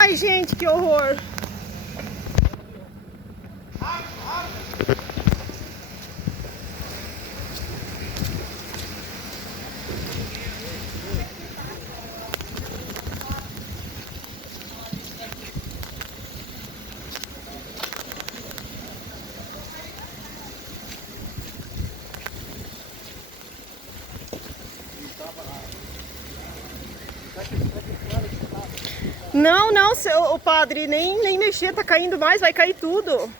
Ai, gente, que horror. Não, não, seu, o padre, nem mexer, tá caindo mais, vai cair tudo.